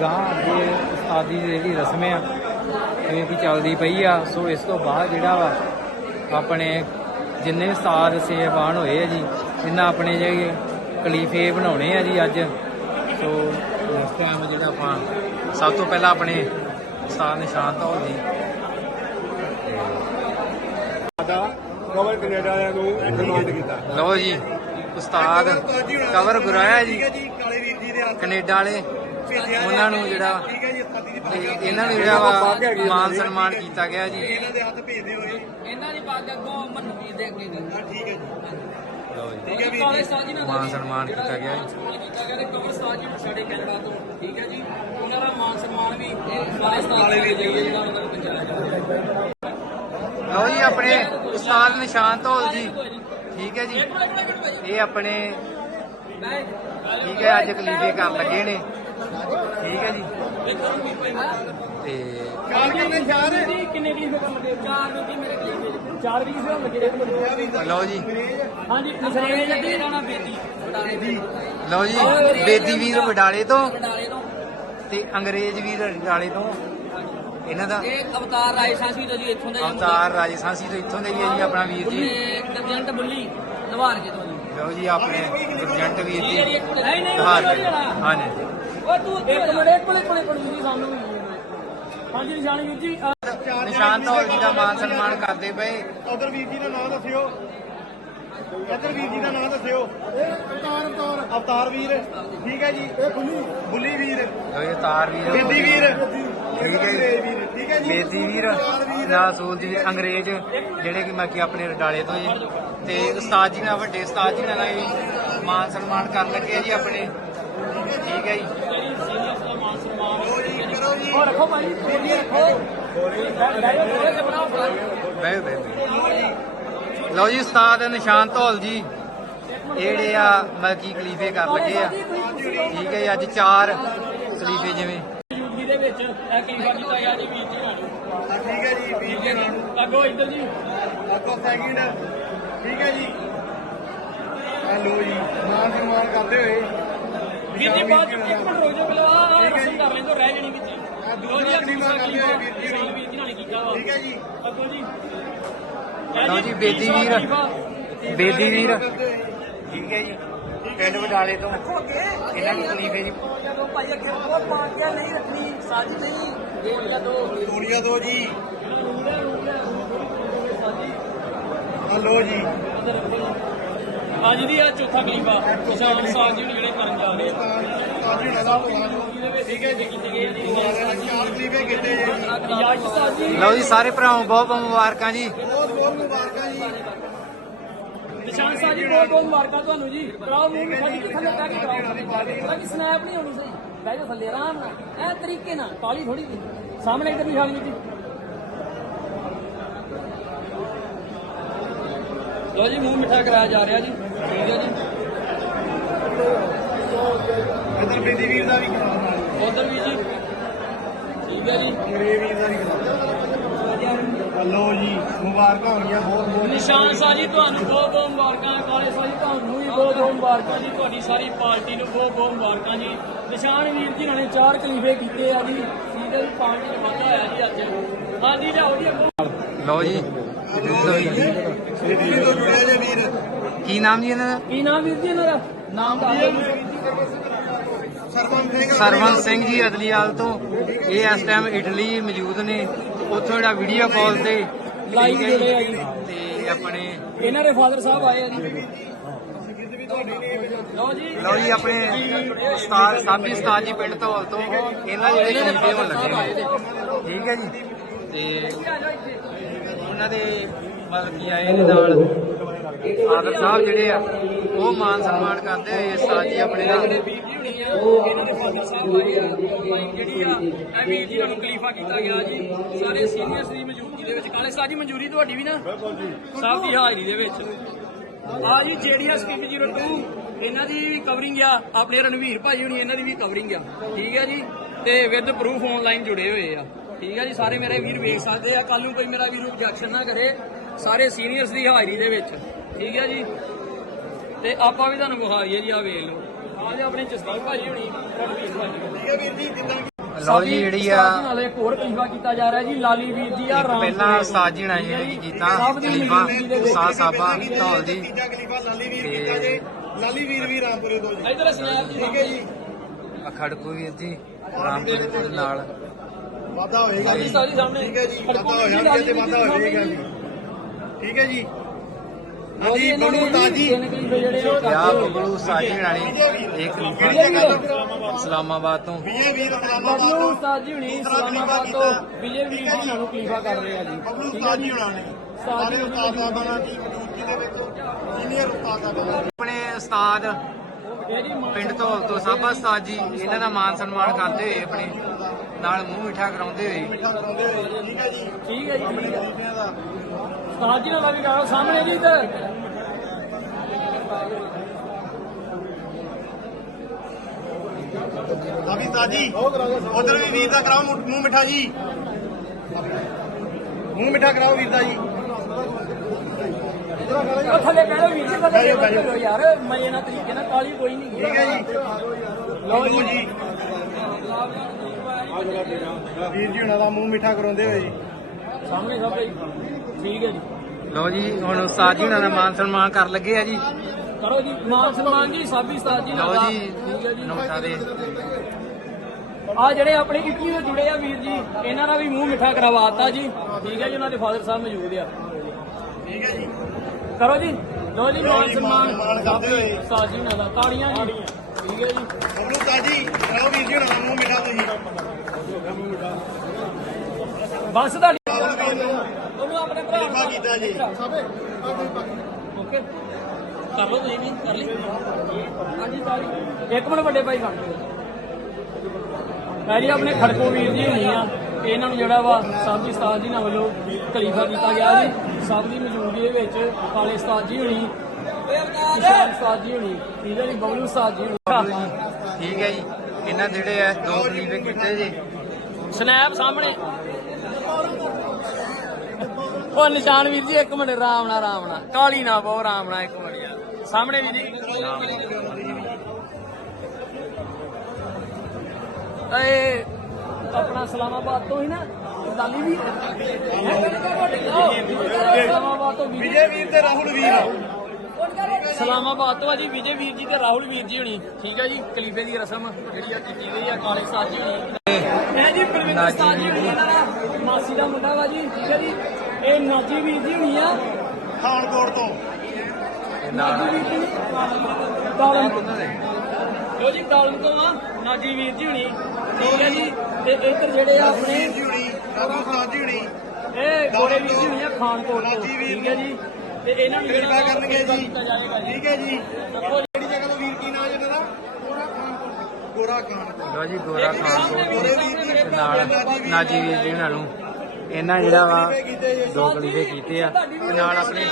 ਗਾਂ ਅੱਗੇ ਉਸਤਾਦੀ ਦੀ ਜਿਹੜੀ ਰਸਮ ਆ ਜਿਵੇਂ ਕਿ ਚੱਲਦੀ ਪਈ ਆ। ਸੋ ਇਸ ਤੋਂ ਬਾਅਦ ਜਿਹੜਾ ਵਾ ਆਪਣੇ ਜਿੰਨੇ ਵੀ ਉਸਤਾਦ ਸੇਵਾਨ ਹੋਏ ਆ ਜੀ ਇਹਨਾਂ ਆਪਣੇ ਜਿਹੜੇ ਕਲੀਫੇ ਬਣਾਉਣੇ ਆ ਜੀ ਅੱਜ ਸੋ ਇਸ ਟਾਈਮ ਜਿਹੜਾ ਆਪਾਂ ਸਭ ਤੋਂ ਪਹਿਲਾਂ ਆਪਣੇ ਉਸਤਾਦ ਨਿਸ਼ਾਨ ਤੌਰ ਜੀ ਕਵਰ ਕੈਨੇਡਾ ਵਾਲਿਆਂ ਨੂੰ ਡਿਮਾਂਡ ਕੀਤਾ। ਲਓ ਜੀ ਉਸਤਾਦ ਕਵਰ ਗੁਰਾਇਆ ਜੀ ਕੈਨੇਡਾ ਵਾਲੇ। ਉਹਨਾਂ ਨੂੰ ਜਿਹੜਾ ਦੀ ਤੇ ਇਹਨਾਂ ਨੂੰ ਜਿਹੜਾ ਵਾ ਮਾਨ ਸਨਮਾਨ ਕੀਤਾ ਗਿਆ ਜੀ। ਇਹਨਾਂ ਦੇ ਹੱਥ ਭੇਜਦੇ ਹੋਏ ਇਹਨਾਂ ਦੀ ਪੱਗ ਅੱਗੋਂ ਮਨਵੀਰ ਦੇ। ਅੱਗੇ ਗਈ ਹਾਂ ਠੀਕ ਹੈ ਜੀ। ਲਓ ਜੀ। ਠੀਕ ਹੈ ਜੀ। ਸਾਜ ਜੀ ਨਾਲ ਮਾਨ ਸਨਮਾਨ ਕੀਤਾ ਗਿਆ ਜੀ। ਕੀਤਾ ਗਿਆ ਤੇ ਕਵਰ ਸਾਜ ਜੀ ਸਾਡੇ ਕੈਨੇਡਾ ਤੋਂ। ਠੀਕ ਹੈ ਜੀ। ਉਹਨਾਂ ਦਾ ਮਾਨ ਸਨਮਾਨ ਵੀ ਇਹ ਕਾਲੇ ਸਾਜ ਦੇ ਲਈ ਜਿਹੜਾ ਉਹਨਾਂ ਨੂੰ ਪਹੁੰਚਾਇਆ ਜਾ ਰਿਹਾ ਲਓ ਜੀ ਆਪਣੇ ਉਸਤਾਦ ਨਿਸ਼ਾਨ ਧੌਲ ਜੀ। ਠੀਕ ਹੈ ਜੀ। ਇਹ ਆਪਣੇ ਠੀਕ ਹੈ ਅੱਜ ਕਲੀਵੇ ਕਰਨ ਲੱਗੇ ਨੇ। ਠੀਕ ਹੈ ਜੀ। ਤੇ ਚਾਰ? ਕਿੰਨੇ ਚਾਰ ਕਿੰਨੇ ਕੀ ਫਿਕਰ ਲੱਗੇ ਚਾਰ ਵੀ ਮੇਰੇ ਕੋਲ ਚਾਰ ਵੀ ਫਿਕਰ ਲੱਗੇ ਇੱਕ ਮਿੰਟ ਲਓ ਜੀ। ਹਾਂਜੀ ਨਸਰੇਨੇ ਲੱਗੇ ਰਾਣਾ ਬੇਦੀ। ਬਟਾਲੇ ਦੀ ਲਓ ਜੀ ਬੇਦੀ ਵੀਰ ਬਟਾਲੇ ਤੋਂ। ਤੇ। ਅੰਗਰੇਜ਼ ਵੀਰ ਵਡਾਲੇ ਤੋਂ। ਇਹਨਾਂ ਦਾ। ਇਹ ਅਵਤਾਰ ਰਾਏ ਸਾਂਸੀ ਤੋਂ ਜੀ ਇੱਥੋਂ ਦਾ ਅਵਤਾਰ ਰਾਜਸਥਾਨ ਤੋਂ ਇੱਥੋਂ ਦੇ ਹੀ ਹੈ ਜੀ ਆਪਣਾ ਵੀਰ ਜੀ। ਗਰਜੰਟ ਬੁੱਲੀ ਨਵਾਰ ਕੇ ਤੋਂ ਜੀ। ਲਓ ਜੀ ਆਪਣੇ ਗੁਰਜੰਟ ਵੀਰ ਜੀ ਨਹੀਂ ਨਹੀਂ ਹਾਂਜੀ। ਉਹ ਤੂੰ ਇੱਕ ਮਿੰਟ ਇੱਕ ਮਿੰਟ ਕੋਲੇ ਪੜੂ ਜੀ ਸਾਨੂੰ ਹਾਂਜੀ ਨਿਸ਼ਾਨੀ ਵੀਰ ਜੀ ਅਹ ਨਿਸ਼ਾਨ ਧੌਲ ਜੀ ਦਾ ਮਾਨ ਸਨਮਾਨ ਕਰਦੇ ਪਏ। ਉਧਰ ਵੀਰ ਜੀ ਦਾ ਨਾਮ ਦੱਸਿਓ। ਇੱਧਰ ਵੀਰ ਜੀ ਦਾ ਨਾਮ ਦੱਸਿਓ। ਅਵਤਾਰ ਅਵਤਾਰ। ਅਵਤਾਰ ਵੀਰ। ਠੀਕ ਹੈ ਜੀ। ਇਹ ਬੁੱਲੀ। ਬੁੱਲੀ ਵੀਰ। ਜੀ ਅਵਤਾਰ ਵੀਰ। ਬੇਦੀ ਵੀਰ। ਠੀਕ ਹੈ ਜੀ। ਅੰਗਰੇਜ਼ ਵੀਰ। ਠੀਕ ਹੈ ਜੀ। ਬੇਦੀ ਵੀਰ। ਨਾਲ ਸੂਲ ਜੀ ਅੰਗਰੇਜ਼ ਜਿਹੜੇ ਕਿ ਬਾਕੀ ਆਪਣੇ ਰਡਾਲੇ ਤੋਂ ਜੀ। ਤੇ ਉਸਤਾਦ ਜੀ ਨਾਲ ਵੱਡੇ ਉਸਤਾਦ ਜੀ ਨਾਲ ਇਹ ਮਾਨ ਸਨਮਾਨ ਕਰਨ ਲੱਗੇ ਜੀ ਆਪਣੇ। ਠੀਕ ਹੈ ਜੀ। ਉਹ ਰੱਖੋ ਭਾਈ ਰੱਖੋ। ਲਓ ਜੀ ਉਸਤਾਦ ਨਿਸ਼ਾਨ ਧੌਲ ਜੀ। ਜਿਹੜੇ ਆ ਮਲਕੀ ਕਲੀਫੇ ਕਰ ਲੱਗੇ ਆ। ਠੀਕ ਹੈ ਅੱਜ ਚਾਰ ਕਲੀਫੇ ਜਿਵੇਂ। ਯੂਪੀ ਦੇ ਵਿੱਚ ਇਹ ਕੀ ਕੀਤਾ ਗਿਆ ਜੀ ਵੀਰ ਜੀ ਨਾਲ ਹਾਂ, ਠੀਕ ਹੈ ਜੀ ਵੀਰ ਜੀ ਨਾਲ ਅੱਗੋ ਇੱਧਰ ਜੀ। ਅੱਗੋਂ ਸੈਕਿੰਡ ਠੀਕ ਹੈ ਜੀ। ਹੈਲੋ ਜੀ ਮਾਨ ਸਨਮਾਨ ਕਰਦੇ ਹੋਏ। ਵੀਰ ਜੀ ਬਾਅਦ ਚ ਇੱਕ ਮਿੰਟ ਰੁਕ ਜਾਓ ਕਰ ਲੈਂਦੇ ਰਹਿ ਜਾਣੀ ਵਿੱਚ। ਕਲੀਮਾ ਹੋਏ ਵੀਰ ਜੀ ਵੀਰ ਜੀ ਨਾਲ ਕੀਤਾ ਵਾ। ਠੀਕ ਹੈ ਜੀ। ਅੱਗੋ ਜੀ। ਲਓ ਜੀ ਬੇਦੀ ਵੀਰ। ਬੇਦੀ ਵੀਰ। ਠੀਕ ਹੈ ਜੀ। ਪਿੰਡ ਵਡਾਲੇ ਤੋਂ। ਇਹਨਾਂ ਨੂੰ ਕਲੀਫੇ ਜੀ। ਭਾਈ ਅੱਗੇ ਹੋਰ ਪਾ ਕੇ ਨਹੀਂ ਰੱਖਣੀ ਸਾਜੀ ਨਹੀਂ। ਗੋਲੀਆਂ ਦੋ। ਗੋਲੀਆਂ ਦੋ ਜੀ। ਹਲੋ ਜੀ। ਅੱਜ ਦੀ ਆ ਚੌਥਾ ਕਲੀਫਾ ਨਿਸ਼ਾਨ ਸਾਹਿਬ ਜੀ ਨੂੰ ਜਿਹੜੇ ਕਰਨ ਜਾ ਰਹੇ ਲਓ ਜੀ, ਸਾਰੇ ਭਰਾਵਾਂ, ਬਹੁਤ ਬਹੁਤ ਮੁਬਾਰਕਾਂ ਜੀ। ਬਹੁਤ ਬਹੁਤ ਮੁਬਾਰਕਾਂ ਜੀ ਨਿਸ਼ਾਨ ਸਾਹਿਬ ਜੀ, ਬਹੁਤ ਬਹੁਤ ਮੁਬਾਰਕਾਂ ਤੁਹਾਨੂੰ ਜੀ। ਕਰਾਓ ਮੂੰਹ ਸਾਡੀ ਕਿ ਥੱਲੇ ਬਹਿ ਕੇ ਕਰਾਓ ਤਾਂ ਕਿ ਸਨੈਪ ਨਹੀਂ ਹੋਣੀ ਸਹੀ? ਬਹਿ ਜਾਓ ਥੱਲੇ, ਆਰਾਮ ਨਾਲ। ਐ ਤਰੀਕੇ ਨਾਲ ਕਾਲੀ ਥੋੜੀ ਜੀ। ਸਾਹਮਣੇ ਇੱਧਰ ਵੀ ਜੀ। ਲਓ ਜੀ, ਮੂੰਹ ਮਿੱਠਾ ਕਰਾਇਆ ਜਾ ਰਿਹਾ ਜੀ। ਠੀਕ ਹੈ ਜੀ। ਇਧਰ ਬੇਦੀ ਵੀਰ ਦਾ ਵੀ ਉਧਰ ਵੀ ਜੀ। ਠੀਕ ਹੈ ਜੀ। ਮੇਰੇ ਵੀਰ ਦਾ ਵੀ ਹਲੋ ਜੀ ਮੁਬਾਰਕਾਂ ਹੋਣੀਆਂ ਬਹੁਤ ਬਹੁਤ। ਨਿਸ਼ਾਨ ਸਾਹਿਬ ਜੀ ਤੁਹਾਨੂੰ ਬਹੁਤ ਬਹੁਤ ਮੁਬਾਰਕਾਂ ਕਾਲੇ ਸਾਹਿਬ ਜੀ ਤੁਹਾਨੂੰ ਵੀ ਬਹੁਤ ਬਹੁਤ ਮੁਬਾਰਕਾਂ ਜੀ ਤੁਹਾਡੀ ਸਾਰੀ ਪਾਰਟੀ ਨੂੰ ਬਹੁਤ ਬਹੁਤ ਮੁਬਾਰਕਾਂ ਜੀ। ਨਿਸ਼ਾਨ ਵੀਰ ਜੀ ਨੇ ਚਾਰ ਕਲੀਫੇ ਕੀਤੇ ਆ ਜੀ। ਠੀਕ ਹੈ ਜੀ ਪਾਰਟੀ ਨੂੰ ਵਾਧਾ ਹੋਇਆ ਜੀ ਅੱਜ। ਹਾਂਜੀ ਜਾਓ ਜੀ ਲਓ ਜੀ ਜੀ। ਜੇ ਕੀ ਨਾਮ ਜੀ ਇਹਨਾਂ ਦਾ? ਕੀ ਨਾਮ ਵੀਰ ਜੀ ਇਹਨਾਂ ਦਾ? ਨਾਮ ਦੱਸ ਸਰਵਨ ਸਿੰਘ ਜੀ ਅਦਲੀਵਾਲ ਤੋਂ। ਇਹ ਇਸ ਟਾਈਮ ਇਟਲੀ ਮੌਜੂਦ ਨੇ। ਉੱਥੋਂ ਜਿਹੜਾ ਵੀਡੀਓ ਕਾਲ ਤੇ Live ਠੀਕ ਹੈ ਜੁੜੇ ਆ ਜੀ। ਤੇ ਆਪਣੇ ਇਹਨਾਂ ਦੇ ਫਾਦਰ ਸਾਹਿਬ ਆਏ ਆ ਜੀ। ਲਓ ਜੀ। ਲਓ ਜੀ ਆਪਣੇ ਉਸਤਾਦ ਸਾਬੀ ਉਸਤਾਦ ਜੀ ਪਿੰਡ ਧੌਲ ਤੋਂ। ਇਹਨਾਂ ਜਿਹੜੇ ਕਲੀਫੇ ਹੋਣ ਲੱਗੇ ਠੀਕ ਹੈ ਜੀ। ਤੇ ਉਹਨਾਂ ਦੇ ਮਤਲਬ ਕੀ ਆਏ ਨੇ ਨਾਲ? ਫਾਦਰ ਸਾਹਿਬ ਜਿਹੜੇ ਆ, ਉਹ ਮਾਨ ਸਨਮਾਨ ਕਰਦੇ ਹੋਏ ਉਸਤਾਦ ਜੀ ਆਪਣੇ ਨਾਲ। ਵੀਰ ਜੀ ਹੁਣੀ ਆ ਇਹਨਾਂ ਦੇ ਫਾਦਰ ਸਾਹਿਬ ਆਏ ਆ ਲਾਈਨ ਜਿਹੜੀ ਆ ਇਹ ਵੀਰ ਜੀ ਨੂੰ ਖਲੀਫਾ ਕੀਤਾ ਗਿਆ ਜੀ। ਸਾਰੇ ਸੀਨੀਅਰਸ ਦੀ ਮੌਜੂਦਗੀ ਦੇ ਵਿੱਚ, ਕਾਲੇ ਸਾਹਿਬ ਜੀ ਮਨਜ਼ੂਰੀ ਤੁਹਾਡੀ ਵੀ ਨਾ? ਸਭ ਦੀ ਹਾਜ਼ਰੀ ਦੇ ਵਿੱਚ। ਆ ਜੀ ਜੇਡੀਐਸ ਕਿੰਗ 02 ਇਹਨਾਂ ਦੀ ਵੀ ਕਵਰਿੰਗ ਆ। ਆਪਣੇ ਰਣਵੀਰ ਭਾਈ ਹੁਣੀ, ਇਹਨਾਂ ਦੀ ਵੀ ਕਵਰਿੰਗ ਆ। ਠੀਕ ਆ ਜੀ? ਤੇ ਵਿਦ ਪ੍ਰੂਫ ਆਨਲਾਈਨ ਜੁੜੇ ਹੋਏ ਆ। ਠੀਕ ਆ ਜੀ? ਸਾਰੇ ਮੇਰੇ ਵੀਰ ਵੇਖ ਸਕਦੇ ਆ। ਕੱਲ ਨੂੰ ਕੋਈ ਮੇਰਾ ਵੀਰ ਆਬਜੈਕਸ਼ਨ ਨਾ ਕਰੇ, ਸਾਰੇ ਸੀਨੀਅਰਸ ਦੀ ਹਾਜ਼ਰੀ ਦੇ ਵਿੱਚ। ਠੀਕ ਹੈ ਜੀ। ਤੇ ਆਪਾਂ ਵੀ ਤੁਹਾਨੂੰ ਵਿਖਾਈਏ ਜੀ ਆ ਵੇਖ ਲਓ। ਆਜ ਆਪਣੇ ਜਸਦੀਪ ਭਾਜੀ ਹੁਣੀ ਰਣਵੀਰ ਭਾਜੀ। ਠੀਕ ਹੈ ਵੀਰ ਜੀ ਜਿੱਦਾਂ ਲਓ ਜੀ ਜਿਹੜੀ ਆ ਨਾਲ ਇੱਕ ਹੋਰ ਕਲੀਫਾ ਕੀਤਾ ਜਾ ਰਿਹਾ ਜੀ ਲਾਲੀ ਵੀਰ ਦੀ ਆ ਰਾਮ ਪਹਿਲਾਂ ਉਸਤਾਦ ਜੀ ਜੀ ਕੀਤਾ ਵਿੱਚ ਸਾਹ ਸਾਬਾ ਧੌਲ ਦੀ ਤੀਜਾ ਖਲੀਫਾ ਲਾਲੀ ਵੀਰ ਕੀਤਾ ਜੇ। ਲਾਲੀ ਵੀਰ ਵੀ ਰਾਮਪੁਰੇ ਤੋਂ ਜੀ। ਇਧਰ ਸਨੈਪ ਜੀ ਠੀਕ ਹੈ ਜੀ। ਖੜਕੂ ਵੀਰ ਜੀ ਰਾਮਪੁਰੇ ਦੇ ਨਾਲ। ਵਾਦਾ ਹੋਏਗਾ ਜੀ। ਸਾਡੀ ਸਾਹਮਣੇ। ਠੀਕ ਹੈ ਜੀ ਵਾਦਾ ਜੀ, ਹੋਏਗਾ ਤੇ ਵਾਦਾ ਜੀ ਹੋਏਗਾ ਜੀ। ਠੀਕ ਹੈ ਜੀ ਜੀ। ਹਾਂਜੀ ਨੇ ਤਾਜੀ। ਕਿਆ। ਬਬਲੂ ਸਾਜੀ ਰਾਣੀ ਇੱਕ ਇਸਲਾਮਾਬਾਦ ਤੋਂ। ਵਿਜੇ ਵੀਰ ਇਸਲਾਮਾਬਾਦ ਤੋਂ। ਉਸਤਾਦ ਜੀ ਹੁਣੀ ਇਸਲਾਮਾਬਾਦ ਤੋਂ। ਵਿਜੇ ਵੀਰ ਜੀ। ਨੂੰ ਕਲੀਫਾ ਕਰ ਰਹੇ ਆ ਜੀ। ਬਬਲੂ ਠੀਕ ਹੈ ਉਸਤਾਦ ਜੀ? ਜੀ ਹੋਣਾ ਨੇ। ਸਾਰੇ ਉਸਤਾਦ ਸਾਹਿਬਾਨਾਂ ਦੀ ਮੌਜੂਦਗੀ ਦੇ ਵਿੱਚ ਸੀਨੀਅਰ ਉਸਤਾਦ ਸਾਹਿਬਾਨਾਂ ਆਪਣੇ ਉਸਤਾਦ ਪਿੰਡ ਤੋਂ ਤੋਂ ਸਾਬਾ ਉਸਤਾਦ ਜੀ ਇਹਨਾਂ ਦਾ ਮਾਨ ਸਨਮਾਨ ਕਰਦੇ ਹੋਏ ਆਪਣੇ ਨਾਲ ਮੂੰਹ ਮਿੱਠਾ ਕਰਾਉਂਦੇ ਹੋਏ। ਮਿੱਠਾ ਕਰਾਉਂਦੇ ਹੋਏ। ਠੀਕ ਹੈ ਜੀ। ਠੀਕ ਹੈ ਜੀ। ਉਸਤਾਦ ਜੀ ਨਾਲ ਵੀ ਕਰੋ ਸਾਹਮਣੇ ਜੀ ਇੱਧਰ ਅਭੀ ਤਾਜੀ ਉਧਰ ਵੀ ਵੀਰ ਦਾ ਕਰਾਓ ਮੂੰਹ ਮਿੱਠਾ ਜੀ। ਮੂੰਹ ਮਿੱਠਾ ਕਰਾਓ ਵੀਰ ਦਾ ਜੀ। ਉਹ ਥੱਲੇ ਕਹਿ ਲਓ ਵੀਰ ਜੀ ਥੱਲੇ ਯਾਰ ਮੈਂ ਇਹਨਾਂ ਤਰੀਕੇ ਨਾਲ ਕਾਲੀ ਕੋਈ ਨਹੀਂ ਠੀਕ ਹੈ ਜੀ। ਲਓ ਜੀ। ਵੀਰ ਜੀ ਹੁਣਾਂ ਦਾ ਮੂੰਹ ਮਿੱਠਾ ਕਰਾਉਂਦੇ ਹੋਏ ਜੀ। ਸਾਹਮਣੇ ਸਭ ਠੀਕ ਹੈ ਜੀ। ਲਓ ਜੀ ਹੁਣ ਉਸਤਾਦ ਜੀ ਦਾ ਮਾਨ ਸਨਮਾਨ ਕਰਨ ਲੱਗੇ ਆ ਜੀ। ਕਰੋ ਜੀ ਮਾਨ ਸਨਮਾਨ ਜੀ ਸਾਬੀ ਉਸਤਾਦ ਜੀ ਨਾਲ ਲਓ ਦਾ। ਜੀ ਠੀਕ ਹੈ ਜੀ। ਨੋਟਾਂ ਦੇ ਆ ਜਿਹੜੇ ਆਪਣੇ ਇੱਕੀ ਜੁੜੇ ਆ ਵੀਰ ਜੀ ਇਹਨਾਂ ਦਾ ਵੀ ਮੂੰਹ ਮਿੱਠਾ ਕਰਵਾਤਾ ਜੀ। ਠੀਕ ਹੈ ਜੀ ਉਹਨਾਂ ਦੇ ਫਾਦਰ ਸਾਹਿਬ ਮੌਜੂਦ ਆ। ਠੀਕ ਹੈ ਜੀ। ਕਰੋ ਜੀ। ਲਓ ਜੀ ਮਾਨ ਸਨਮਾਨ। ਮਾਨ ਕਰਦੇ ਹੋਏ। ਉਸਤਾਦ ਜੀ ਨਾਲ ਦਾ। ਤਾੜੀਆਂ ਜੀ। ਠੀਕ ਹੈ ਜੀ। ਬਬਲੂ ਤਾਜੀ ਕਰਾਓ ਵੀਰ ਜੀ ਹੁਣਾਂ ਦਾ ਮੂੰਹ ਮਿੱਠਾ ਤੁਸੀਂ। ਬਸ ਤੁਹਾਡੀ ਬਬਲੂ ਵੀਰ ਨੂੰ ਉਹਨੂੰ ਆਪਣੇ ਕੀਤਾ ਜੀ ਓਕੇ। ਕਰ ਲਓ ਤੁਸੀਂ ਵੀ ਕਰ ਲਈ ਹਾਂਜੀ ਸਾਰੀ ਇੱਕ ਮਿੰਟ ਵੱਡੇ ਭਾਈ ਬਣ ਮੈਂ ਜੀ ਆਪਣੇ ਖੜਕੋ ਵੀਰ ਜੀ ਹੋਣੀ ਆ। ਇਹਨਾਂ ਨੂੰ ਜਿਹੜਾ ਵਾ ਸਾਬੀ ਉਸਤਾਦ ਜੀ ਨਾਲ ਵੱਲੋਂ ਖਲੀਫਾ ਕੀਤਾ ਗਿਆ ਜੀ। ਸਭ ਦੀ ਮੌਜੂਦਗੀ ਦੇ ਵਿੱਚ ਕਾਲੇ ਉਸਤਾਦ ਜੀ ਹੋਣੀ ਉਸਤਾਦ ਜੀ ਹੋਣੀ ਠੀਕ ਹੈ ਜੀ ਬਬਲੂ ਉਸਤਾਦ ਜੀ ਹੋਣੀ। ਠੀਕ ਹੈ ਜੀ। ਇਹਨਾਂ ਜਿਹੜੇ ਆ ਦੋ ਖਲੀਫੇ ਕੀਤੇ ਜੀ। ਸਨੈਪ ਸਾਹਮਣੇ। ਉਹ ਨਿਸ਼ਾਨ ਵੀਰ ਜੀ ਇੱਕ ਮਿੰਟ ਆਰਾਮ ਨਾਲ ਆਰਾਮ ਨਾਲ। ਕਾਲੀ ਨਾ ਬਹੁ ਆਰਾਮ ਨਾਲ ਇੱਕ ਮਿੰਟ ਯਾਰ। ਸਾਹਮਣੇ ਵੀਰ ਜੀ। ਏ ਆਪਣਾ ਸਲਾਮਾਬਾਦ ਤੋਂ ਹੀ ਨਾ ਲਾਲੀ ਵੀ। ਸਲਾਮਾਬਾਦ ਤੋਂ ਵਿਜੇ ਵੀਰ ਤੇ ਰਾਹੁਲ ਵੀਰ। ਸਲਾਮਾਬਾਦ ਤੋਂ ਆ ਜੀ ਵਿਜੇ ਵੀਰ ਜੀ ਤੇ ਰਾਹੁਲ ਵੀਰ ਜੀ ਹੋਣੀ। ਠੀਕ ਹੈ ਜੀ ਕਲੀਫੇ ਦੀ ਰਸਮ ਜਿਹੜੀ ਆ ਕੀਤੀ ਗਈ ਆ ਕਾਲੇ ਸਾਹਿਬ ਜੀ ਹੋਣੀ। ਇਹ ਜੀ ਬਲਵਿੰਦਰ ਸਾਹਿਬ ਜੀ ਹੋਣੀ ਇਹਨਾਂ ਦਾ। ਮਾਸੀ ਦਾ ਮੁੰਡਾ ਵਾ ਜੀ ਠੀਕ ਹੈ ਜੀ। ਇਹ ਨਾਜੀ ਵੀਰ ਜੀ ਹੋਣੀ ਆ। ਖਾਨਕੋਟ ਤੋਂ। ਨਾਜੀ ਵੀਰ ਜੀ ਦਾਲਮ ਲੋ ਜੀ ਦਾਲਮ ਤੋਂ ਆ ਨਾਜੀ ਵੀਰ ਜੀ ਹੋਣੀ। ਠੀਕ ਹੈ ਜੀ। ਤੇ ਇੱਧਰ ਜਿਹੜੇ ਆ ਆਪਣੇ ਵੀਰ ਜੀ ਹੁਣੀ ਰਾਹੁਲ ਉਸਤਾਦ ਜੀ ਹੁਣੀ। ਇਹ ਗੋਰੇ ਵੀਰ ਜੀ ਹੋਣੀ ਆ ਖਾਨਕੋਟ ਤੋਂ। ਨਾਜੀ ਵੀਰ ਠੀਕ ਹੈ ਜੀ। ਤੇ ਇਹਨਾਂ ਨੂੰ ਕਿਰਪਾ ਜਿਹੜਾ ਕਰਨਗੇ ਜੀ। ਠੀਕ ਹੈ ਜੀ। ਕਿਹੜੀ ਜਗ੍ਹਾ ਤੋਂ ਵੀਰ ਕੀ ਨਾਮ ਹੈ ਇਹਨਾਂ ਦਾ? ਗੋਰਾ ਖਾਨਕੋਟ ਲਓ ਜੀ ਗੋਰਾ ਖਾਨ ਸਾਹਮਣੇ ਤੋਂ। ਵੀਰ ਸਾਹਮਣੇ ਮੇਰੇ ਤੇ ਭਰਾ ਨਾਲ ਨਾਜੀ ਵੀਰ ਜੀ ਉਹਨਾਂ ਨੂੰ। ਇਹਨਾਂ ਜਿਹੜਾ ਵਾ ਦੋ ਖਲੀਫੇ ਕੀਤੇ ਆ। ਤੇ ਨਾਲ ਆਪਣੇ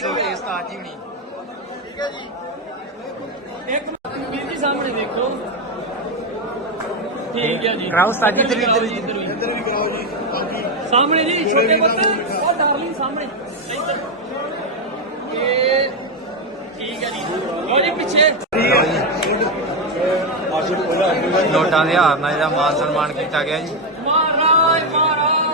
ਛੋਟੇ ਉਸਤਾਦ ਜੀ ਹੁਣੀ ਇੱਕ ਮਿੰਟ ਵੀਰ ਜੀ ਸਾਹਮਣੇ ਦੇਖੋ। ਠੀਕ ਹੈ ਜੀ। ਕਰਾਓ ਉਸਤਾਦ ਜੀ, ਇੱਧਰ ਵੀ, ਇੱਧਰ ਵੀ। ਕਰਾਓ ਜੀ। ਸਾਹਮਣੇ ਜੀ ਛੋਟੇ ਪੁੱਤ ਉਹ ਡਾਰਲਿੰਗ ਸਾਹਮਣੇ। ਇੱਧਰ। ਇਹ ਠੀਕ ਹੈ ਜੀ। ਲੋ ਜੀ ਪਿੱਛੇ। ਜੀ ਨੋਟਾਂ ਦੇ ਹਾਰ ਨਾਲ ਜਿਹੜਾ ਮਾਨ ਸਨਮਾਨ ਕੀਤਾ ਗਿਆ ਜੀ। ਮਹਾਰਾਜ ਮਹਾਰਾਜ।